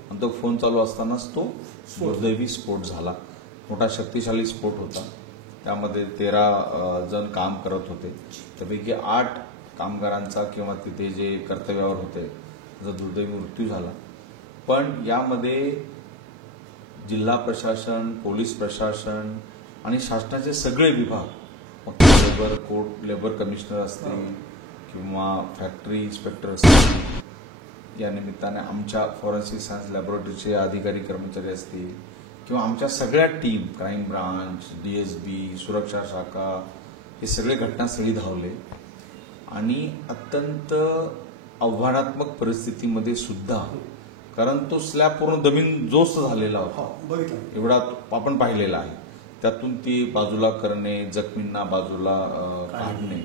आणि तो फोन चालू असतानाच तो दुर्दैवी स्फोट झाला. मोठा शक्तिशाली स्फोट होता. त्यामध्ये 13 जण काम करत होते. त्यापैकी 8 कामगारांचा किंवा तिथे जे कर्तव्यावर होते त्याचा दुर्दैवी मृत्यू झाला. पण यामध्ये जिल्हा प्रशासन, पोलीस प्रशासन आणि शासनाचे सगळे विभाग, लेबर कोर्ट, लेबर कमिशनर असतील किंवा फॅक्टरी इन्स्पेक्टर असतील, या निमित्ताने आमच्या फॉरेन्सिक सायन्स लॅबोरेटरीचे अधिकारी कर्मचारी असतील किंवा आमच्या सगळ्या टीम, क्राईम ब्रांच, DSB, सुरक्षा शाखा, हे सगळे घटनास्थळी धावले. आणि अत्यंत आव्हानात्मक परिस्थितीमध्ये सुद्धा, कारण तो स्लॅब पूर्ण जमीनदोस्त झालेला होता, एवढा आपण पाहिलेला आहे, त्यातून ती बाजूला करणे, जखमींना बाजूला काढणे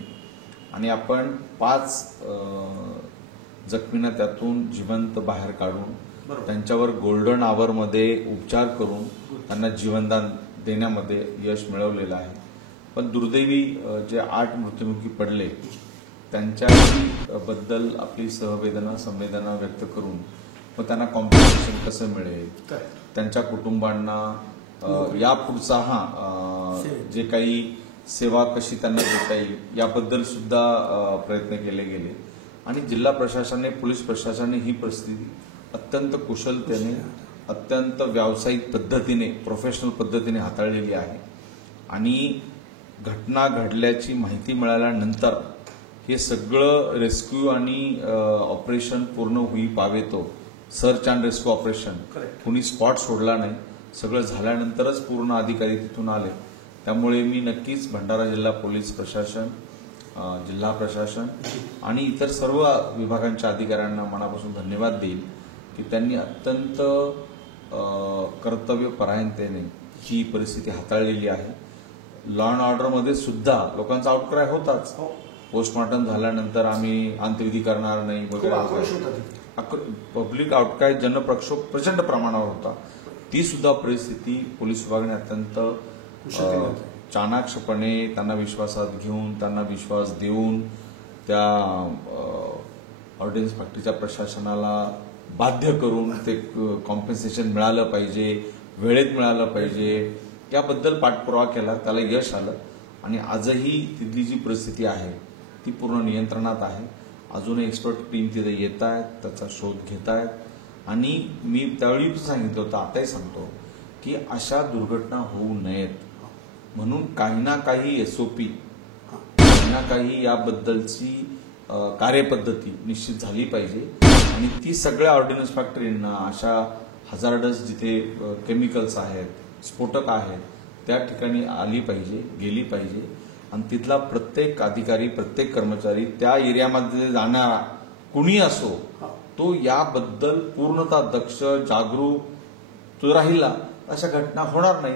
आणि आपण 5 जखमींना त्यातून जिवंत बाहेर काढून त्यांच्यावर गोल्डन आवरमध्ये उपचार करून त्यांना जीवनदान देण्यामध्ये यश मिळवलेलं आहे. पण दुर्दैवी जे 8 मृत्युमुखी पडले त्यांच्याबद्दल आपली संवेदना व्यक्त करून मग त्यांना कॉम्पेन्सेशन कसं मिळेल, त्यांच्या कुटुंबांना यापुढचा जे काही सेवा कशी त्यांना देता येईल याबद्दल सुद्धा प्रयत्न केले गेले. आणि जिल्हा प्रशासनाने, पोलीस प्रशासनाने ही परिस्थिती अत्यंत कुशलतेने, अत्यंत व्यावसायिक पद्धतीने, प्रोफेशनल पद्धतीने हाताळलेली आहे. आणि घटना घडल्याची माहिती मिळाल्यानंतर हे सगळं रेस्क्यू आणि ऑपरेशन पूर्ण होई पावेतो, सर्च अँड रेस्क्यू ऑपरेशन, कुणी स्पॉट सोडला नाही, सगळं झाल्यानंतरच पूर्ण अधिकारी तिथून आले. त्यामुळे मी नक्कीच भंडारा जिल्हा पोलीस प्रशासन, जिल्हा प्रशासन आणि इतर सर्व विभागांच्या अधिकाऱ्यांना मनापासून धन्यवाद देईल की त्यांनी अत्यंत कर्तव्यपरायणतेने ही परिस्थिती हाताळलेली आहे. लॉ अँड ऑर्डरमध्ये सुद्धा लोकांचा आउटक्राय होताच. पोस्टमॉर्टम झाल्यानंतर आम्ही अंत्यविधी करणार नाही वगैरे, पब्लिक आउटक्राय, जनप्रक्षोभ प्रचंड प्रमाणावर होता. ती सुद्धा परिस्थिती पोलीस विभागाने अत्यंत चाणाक्षपणे त्यांना विश्वासात घेऊन, त्यांना विश्वास देऊन त्या ऑर्डिनन्स फॅक्टरीच्या प्रशासनाला बाध्य करून ते कॉम्पेन्सेशन मिळालं पाहिजे, वेळेत मिळालं पाहिजे, याबद्दल पाठपुरावा केला. त्याला यश आलं आणि आजही तिथली जी परिस्थिती आहे ती पूर्ण नियंत्रणात आहे. अजूनही एक्सपर्ट टीम तिथे येत आहेत, त्याचा शोध घेत आहेत. आणि मी त्यावेळी सांगितलं होतं, आताही सांगतो की अशा दुर्घटना होऊ नयेत म्हणून काही ना काही SOP, काही ना काही याबद्दलची कार्यपद्धती निश्चित झाली पाहिजे. आणि ती सगळ्या ऑर्डिनन्स फॅक्टरींना, अशा हजार्डस जिथे केमिकल्स आहेत, स्फोटक आहेत, त्या ठिकाणी आली पाहिजे, गेली पाहिजे. आणि तिथला प्रत्येक अधिकारी, प्रत्येक कर्मचारी त्या एरियामध्ये जाणारा कुणी असो तो याबद्दल पूर्णतः दक्ष, जागरूक तो राहिला, अशा घटना होणार नाही.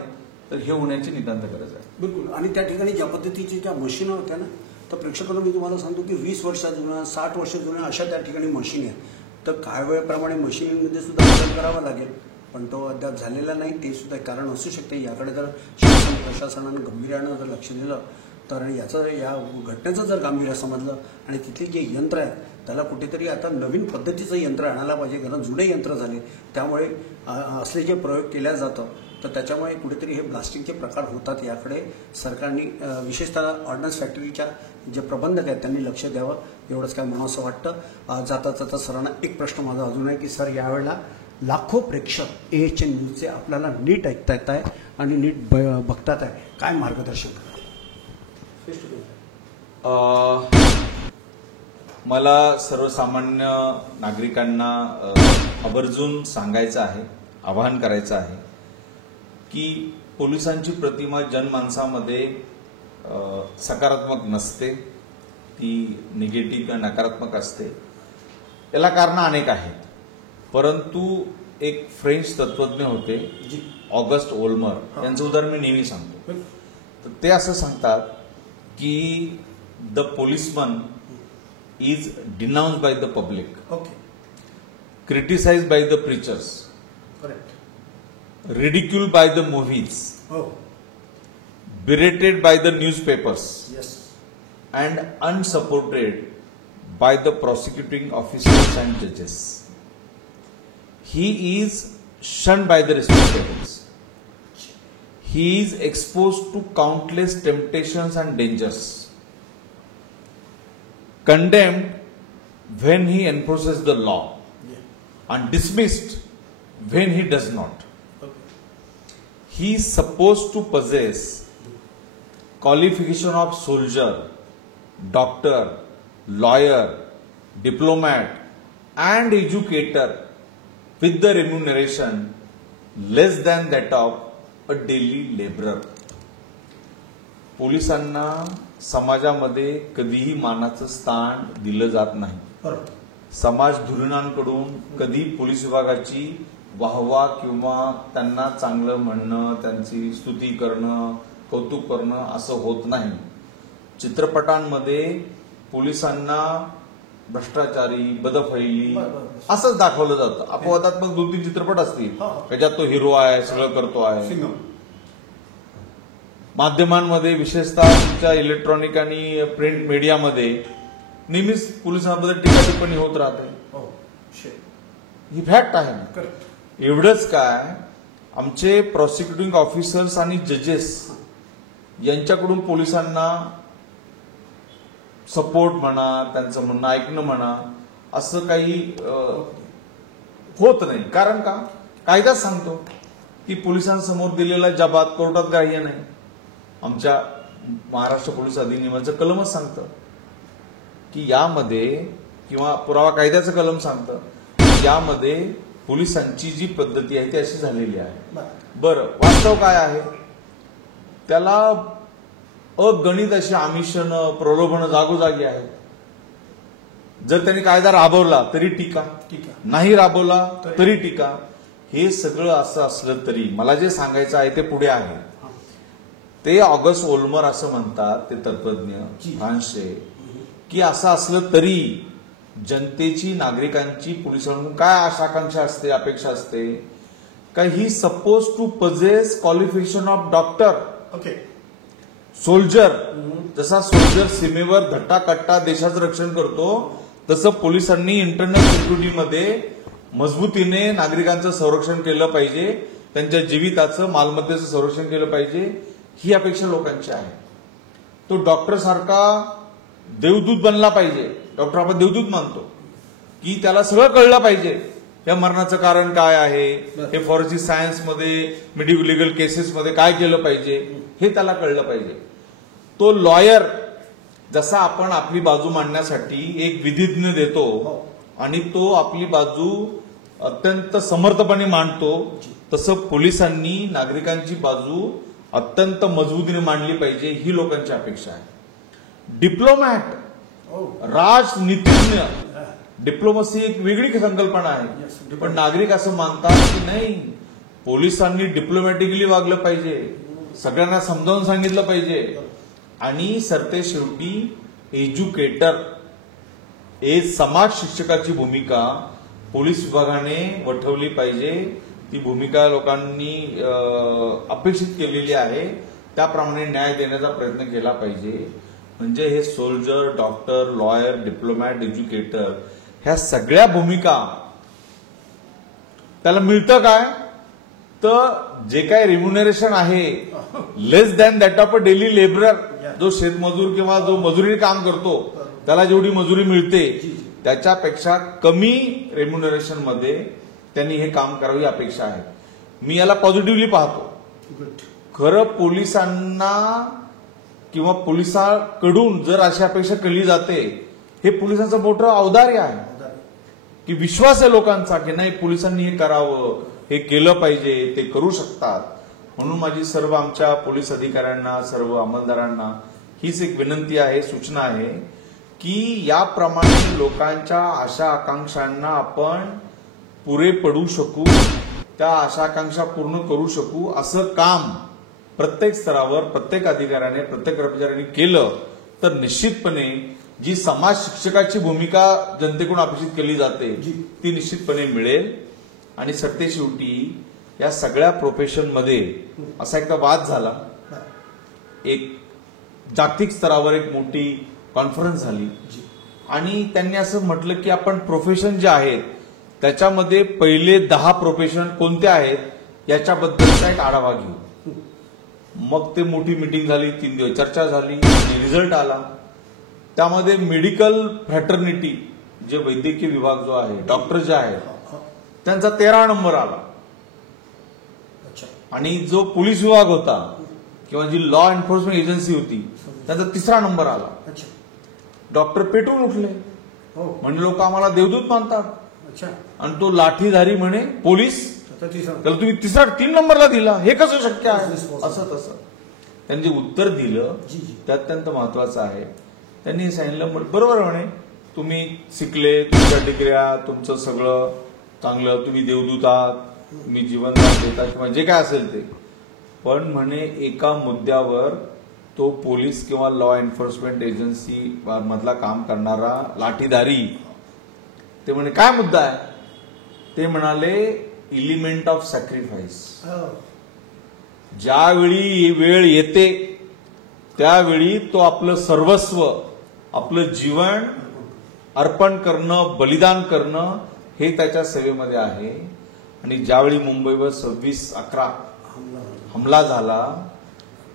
तर हे होण्याची नितांत गरज आहे. बिलकुल. आणि त्या ठिकाणी ज्या पद्धतीची त्या मशीन होत्या ना, तर प्रेक्षकांना मी तुम्हाला सांगतो की 20 वर्ष जुन्या, 60 वर्ष जुन्या अशा त्या ठिकाणी मशीन आहेत. तर काय वेळेप्रमाणे मशीनमध्ये सुद्धा बदल करावा लागेल, पण तो अद्याप झालेला नाही. ते सुद्धा कारण असू शकते. याकडे जर शासन प्रशासनानं गंभीर्यानं जर लक्ष दिलं तर या घटनेचं जर गांभीर्य समजलं आणि तिथले जे यंत्र आहेत त्याला कुठेतरी आता नवीन पद्धतीचं यंत्र आणायला पाहिजे. कारण जुने यंत्र झाले, त्यामुळे असले जे प्रयोग केल्या जातं तर त्याच्यामुळे कुठेतरी हे ब्लास्टिंगचे प्रकार होतात. याकडे सरकारने विशेषतः ऑर्डिनन्स फॅक्टरीच्या जे प्रबंधक आहेत त्यांनी लक्ष द्यावं, एवढंच काय म्हणावं असं वाटतं. जाता जाता सरांना एक प्रश्न माझा अजून आहे की सर, यावेळेला लाखो प्रेक्षक AHN न्यूजचे आपल्याला नीट ऐकता येत आहे आणि नीट बघतात आहे, काय मार्गदर्शन करा? मला सर्वसामान्य नागरिकांना आवर्जून सांगायचं आहे, आवाहन करायचं आहे की पोलिसांची प्रतिमा जनमानसामध्ये सकारात्मक नसते, ती निगेटिव्ह किंवा नकारात्मक असते. याला कारण अनेक आहेत, परंतु एक फ्रेंच तत्वज्ञ होते ऑगस्ट ओल्मर, यांचं उदाहरण मी नेहमी सांगतो. तर ते असं सांगतात की the policeman is denounced by the public, criticized by the preachers, ridiculed by the movies, berated by the newspapers, and unsupported by the prosecuting officers and judges. He is shunned by the respectables. He is exposed to countless temptations and dangers. Condemned when he enforces the law, and dismissed when he does not. He is supposed to possess qualification of soldier, doctor, lawyer, diplomat, and educator with the remuneration less than that of a daily laborer. पोलिसांना समाजामध्ये कधीही मानाचं स्थान दिलं जात नाही. समाज धुरीणांकडून कधी पोलीस विभागाची वाहवा किंवा त्यांना चांगलं म्हणणं, त्यांची स्तुती करणं, कौतुक करणं असं होत नाही. चित्रपटांमध्ये पोलिसांना भ्रष्टाचारी, बदफैली बरं. असंच दाखवलं जातं. अपवादात्मक 2-3 चित्रपट असतील त्याच्यात तो हिरो आहे, सगळं करतो आहे. सिंगम. माध्यमांमध्ये विशेषतः तुमच्या इलेक्ट्रॉनिक आणि प्रिंट मीडियामध्ये नेहमीच पोलिसांबद्दल टीका टिप्पणी होत राहते. हो, शे. ही फॅक्ट आहे ना. करेक्ट. एवढंच काय, आमचे प्रॉसिक्युटिंग ऑफिसर्स आणि जजेस यांच्याकडून पोलिसांना सपोर्ट म्हणा, त्यांचं म्हणणं ऐकणं म्हणा, असं काही होत नाही. कारण का, कायदाच सांगतो की पोलिसांसमोर दिलेला जबाब कोर्टात ग्राह्य नाही. आमच्या महाराष्ट्र पोलीस अधिनियमाचं कलमच सांगतं की यामध्ये, किंवा पुरावा कायद्याचं कलम सांगतं की यामध्ये पोलिसांची जी पद्धती आहे ती अशी झालेली आहे. बरं, वास्तव काय आहे, त्याला अगणित अशी आमिषनं, प्रलोभनं जागोजागी आहेत. जर त्यांनी कायदा राबवला तरी टीका, नाही राबवला तरी टीका. हे सगळं असं असलं तरी मला जे सांगायचं आहे ते पुढे आहे. ते ऑगस्ट ओल्मर असं म्हणतात, ते तत्वज्ञ फ्रान्सचे, की असं असलं तरी जनतेची, नागरिकांची पोलिसांकडून काय आकांक्षा असते, अपेक्षा असते का, he suppose to possess qualification of doctor, okay, soldier. जसा सोल्जर सीमेवर धट्टा कट्टा देशाचं रक्षण करतो, तसं पोलिसांनी इंटरनल सिक्युरिटीमध्ये मजबूतीने नागरिकांचं संरक्षण केलं पाहिजे, त्यांच्या जीविताचं, मालमत्तेचं संरक्षण केलं पाहिजे, ही अपेक्षा लोकांची आहे. तो डॉक्टर सारखा देवदूत बनला पाहिजे. डॉक्टर आपण देवदूत मानतो की त्याला सगळं कळलं पाहिजे. या मरणाचं कारण काय आहे, हे फॉरेन्सिक सायन्समध्ये, मेडिकल लिगल केसेसमध्ये काय केलं पाहिजे हे त्याला कळलं पाहिजे. तो लॉयर जसा आपण आपली बाजू मांडण्यासाठी एक विधिज्ञ देतो आणि तो आपली बाजू अत्यंत समर्थपणे मांडतो, तसं पोलिसांनी नागरिकांची बाजू अत्यंत मजबूतीने मांडली पाहिजे, ही लोकांची अपेक्षा आहे. डिप्लोमॅट, राजनीतिज्ञ, डिप्लोमसी एक वेगळी संकल्पना आहे, पण नागरिक असं मानतात की नाही, पोलिसांनी डिप्लोमॅटिकली वागलं पाहिजे, सगळ्यांना समजावून सांगितलं पाहिजे. आणि सरते शेवटी एज्युकेटर, समाज शिक्षकाची भूमिका पोलीस विभागाने वठवली पाहिजे. ती भूमिका लोकांनी अपेक्षित केलेली आहे, त्याप्रमाणे न्याय देण्याचा प्रयत्न केला पाहिजे. म्हणजे हे soldier, doctor, lawyer, diplomat, educator, ह्या सगळ्या भूमिका त्याला मिळतं काय, तर जे काय रिम्युनरेशन आहे less than that of a daily labourer, जो शेतमजूर किंवा जो मजुरी काम करतो त्याला जेवढी मजुरी मिळते त्याच्यापेक्षा कमी रेम्युनरेशन मध्ये त्यांनी हे काम करावं ही अपेक्षा आहे. मी याला पॉझिटिव्हली पाहतो. खरं पोलिसांना किंवा पोलिसांकडून जर अशी अपेक्षा केली जाते, हे पोलिसांचं मोठं औदार्य आहे की विश्वास आहे लोकांचा की नाही, पोलिसांनी हे करावं, हे केलं पाहिजे, ते करू शकतात. म्हणून माझी सर्व आमच्या पोलीस अधिकाऱ्यांना, सर्व अंमलदारांना हीच एक विनंती आहे, सूचना आहे की याप्रमाणे लोकांच्या आशा आकांक्षांना आपण पुरे पडू शकू, त्या आशा आकांक्षा पूर्ण करू शकू, असं काम प्रत्येक स्तरावर प्रत्येक अधिकाऱ्याने, प्रत्येक कर्मचाऱ्याने केलं तर निश्चितपणे जी समाज शिक्षकाची भूमिका जनतेकडून अपेक्षित केली जाते ती निश्चितपणे मिळेल. आणि सरते शेवटी या सगळ्या प्रोफेशनमध्ये असा एकदा वाद झाला, एक जागतिक स्तरावर एक मोठी कॉन्फरन्स झाली आणि त्यांनी असं म्हटलं की आपण प्रोफेशन जे आहेत त्याच्यामध्ये पहिले 10 प्रोफेशन कोणते आहेत याच्याबद्दलचा एक आढावा घेऊ. मग ते मोठी मीटिंग झाली, 3 दिवस चर्चा झाली आणि रिझल्ट आला. त्यामध्ये मेडिकल फ्रॅटर्निटी, जे वैद्यकीय विभाग जो आहे, डॉक्टर जे आहेत त्यांचा 13 नंबर आला. आणि जो पोलीस विभाग होता किंवा जी लॉ एन्फोर्समेंट एजन्सी होती त्यांचा 3रा नंबर आला. डॉक्टर पेटून उठले, म्हणजे लोक आम्हाला देवदूत मानतात आणि तो लाठीधारी म्हणे पोलीस, त्याला तुम्ही 3 नंबरला दिला, हे कसं शक्य आहे, असं तसं त्यांनी उत्तर दिलं. ते अत्यंत महत्वाचं आहे. त्यांनी सांगितलं बरोबर म्हणे, तुम्ही शिकले, तुमच्या डिग्र्या, तुमचं सगळं चांगलं, तुम्ही देवदूत आहात, तुम्ही जीवनदान देता किंवा जे काय असेल ते, पण म्हणे एका मुद्द्यावर तो पोलीस किंवा लॉ एन्फोर्समेंट एजन्सी मधला काम करणारा लाठीदारी, ते म्हणे काय मुद्दा आहे? ते म्हणाले एलिमेंट ऑफ सॅक्रिफाईस. ज्यावेळी वेळ येते त्यावेळी तो आपलं सर्वस्व, आपलं जीवन अर्पण करणं, बलिदान करणं हे त्याच्या सेवेमध्ये आहे. आणि ज्यावेळी मुंबईवर 26/11 हमला झाला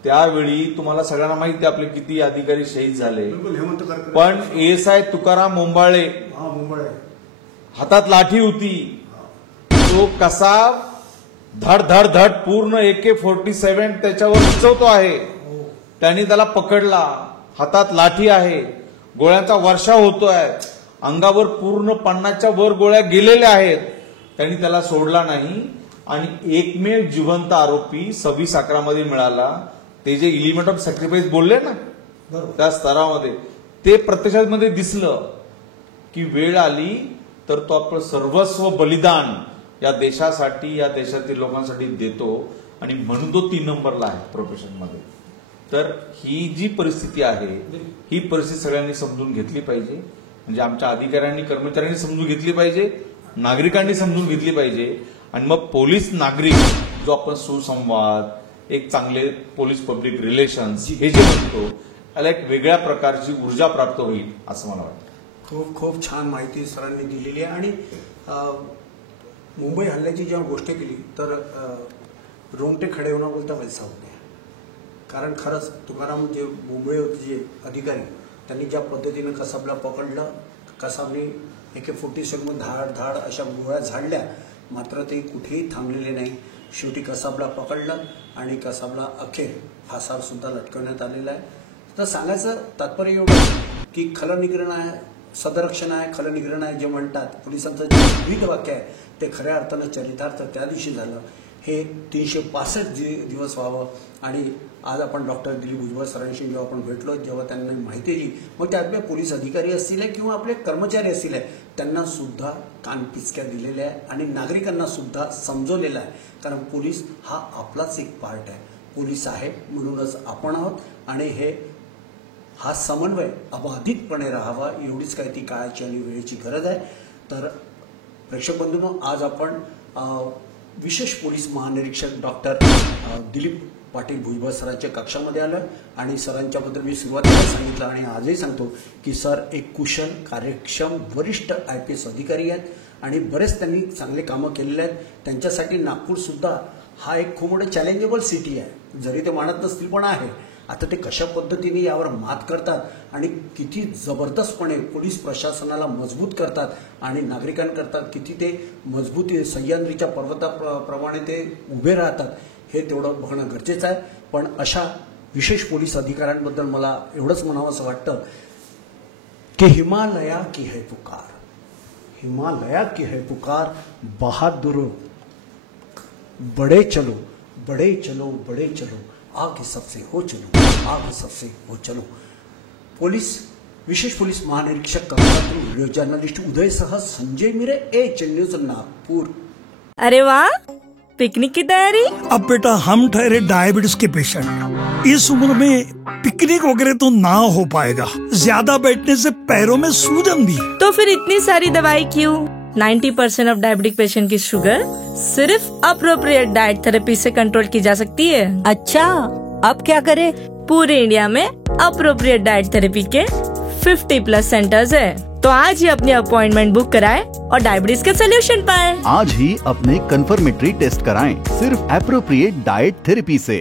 त्यावेळी तुम्हाला सगळ्यांना माहिती आहे आपले किती अधिकारी शहीद झाले. पण ASI तुकाराम मुंबाळे हातात लाठी होती, तो कसा धड धड धड पूर्ण AK-47 त्याच्यावर उचलतो आहे. त्यांनी त्याला पकडला, हातात लाठी आहे, गोळ्यांचा वर्षाव होतोय, अंगावर पूर्ण 50च्या वर गोळ्या गेलेल्या आहेत. त्यांनी त्याला सोडला नाही आणि एकमेव जिवंत आरोपी 26/11 मध्ये मिळाला. ते जे एलिमेंट ऑफ सॅक्रिफाईस बोलले ना त्या स्तरामध्ये, ते प्रत्यक्षात मध्ये दिसलं की वेळ आली तर तो आपलं सर्वस्व बलिदान या देशासाठी, या देशातील लोकांसाठी देतो. आणि म्हणून तो 3 नंबरला आहे प्रोफेशनमध्ये. तर ही जी परिस्थिती आहे ही परिस्थिती सगळ्यांनी समजून घेतली पाहिजे. म्हणजे आमच्या अधिकाऱ्यांनी, कर्मचाऱ्यांनी समजून घेतली पाहिजे, नागरिकांनी समजून घेतली पाहिजे. आणि मग पोलीस नागरिक जो आपण सुसंवाद, एक चांगले पोलीस पब्लिक रिलेशन्स हे जे म्हणतो, याला एक वेगळ्या प्रकारची ऊर्जा प्राप्त होईल असं मला वाटतं. खूप खूप छान माहिती सरांनी दिलेली आहे. आणि मुंबई हल्ल्याची जेव्हा गोष्ट केली तर रोंगटे खडे होणं बोलता वैसा होते. कारण खरंच तुकाराम जे मुंबई होते जे अधिकारी, त्यांनी ज्या पद्धतीनं कसाबला पकडलं, कसाबने AK-47 धाड धाड अशा गोळ्या झाडल्या, मात्र ते कुठेही थांबलेले नाही. शेवटी कसाबला पकडलं आणि कसाबला अखेर फासावर सुद्धा लटकवण्यात आलेला आहे. तर सांगायचं तात्पर्य एवढं की खलनिग्रहण आहे, सदरक्षण आहे, खलनिग्रहण आहे जे म्हणतात, पोलिसांचं जे विविध वाक्य आहे ते खऱ्या अर्थानं चरितार्थ त्या दिवशी झालं. हे 365 दिवस व्हावं. आणि आज आपण डॉक्टर दिलीप भुजबळ सरांशी जेव्हा आपण भेटलो, जेव्हा त्यांना माहिती दिली, मग त्यातले पोलीस अधिकारी असतील किंवा आपले कर्मचारी असतील, त्यांना सुद्धा कानपिचक्या दिलेल्या आहे आणि नागरिकांना सुद्धा समजवलेलं आहे. कारण पोलीस हा आपलाच एक पार्ट आहे. पोलीस आहे म्हणूनच आपण आहोत. आणि हा समन्वय अबाधितपणे राहावा एवढीच काही ती काळाची आणि वेळेची गरज आहे. तर प्रेक्षक बंधूंनो, आज आपण विशेष पोलीस महानिरीक्षक डॉक्टर दिलीप पाटील भुजबळ सरांच्या कक्षामध्ये आलं. आणि सरांच्याबद्दल मी सुरुवातीला सांगितलं आणि आजही सांगतो की सर एक कुशल, कार्यक्षम, वरिष्ठ IPS अधिकारी आहेत आणि बरेच त्यांनी चांगले कामं केलेले आहेत. त्यांच्यासाठी नागपूर सुद्धा हा एक खूप मोठं चॅलेंजेबल सिटी आहे, जरी ते मानत नसतील पण आहे. आता ते कशा पद्धतीने यावर मात करतात आणि किती जबरदस्तपणे पोलीस प्रशासनाला मजबूत करतात आणि नागरिकांकरता किती ते मजबूत सह्याद्रीच्या पर्वताप्रमाणे ते उभे राहतात, हे तेवढं बघणं गरजेचं आहे. पण अशा विशेष पोलीस अधिकाऱ्यांबद्दल मला एवढंच म्हणावं असं वाटतं की हिमालया की है पुकार, हिमालया की है पुकार, बहादुरों बड़े चलो, बड़े चलो, बड़े चलो, आगे सबसे हो चलो, आगे सबसे हो चलो. विशेष पोलीस महानिरीक्षक व्हिडिओ जर्नलिस्ट उदय सह संजय मिरे, HN न्यूज नागपुर. अरे वाह, पिकनिक की तैयारी? अब बेटा हम ठहरे डायबिटीज के पेशेंट, इस उम्र में पिकनिक वगैरह तो ना हो पाएगा. ज्यादा बैठने से पैरों में सूजन भी. तो फिर इतनी सारी दवाई क्यों? 90% ऑफ डायबिटिक पेशेंट की शुगर सिर्फ अप्रोप्रिएट डाइट थेरेपी से कंट्रोल की जा सकती है. अच्छा, अब क्या करें? पूरे इंडिया में अप्रोप्रिएट डाइट थेरेपी के 50+ सेंटर्स है. तो आज ही अपनी अपॉइंटमेंट बुक कराएं और डायबिटीज का सोल्यूशन पाएं. आज ही अपने कंफर्मेटरी टेस्ट कराएं सिर्फ एप्रोप्रिएट डाइट थेरेपी से.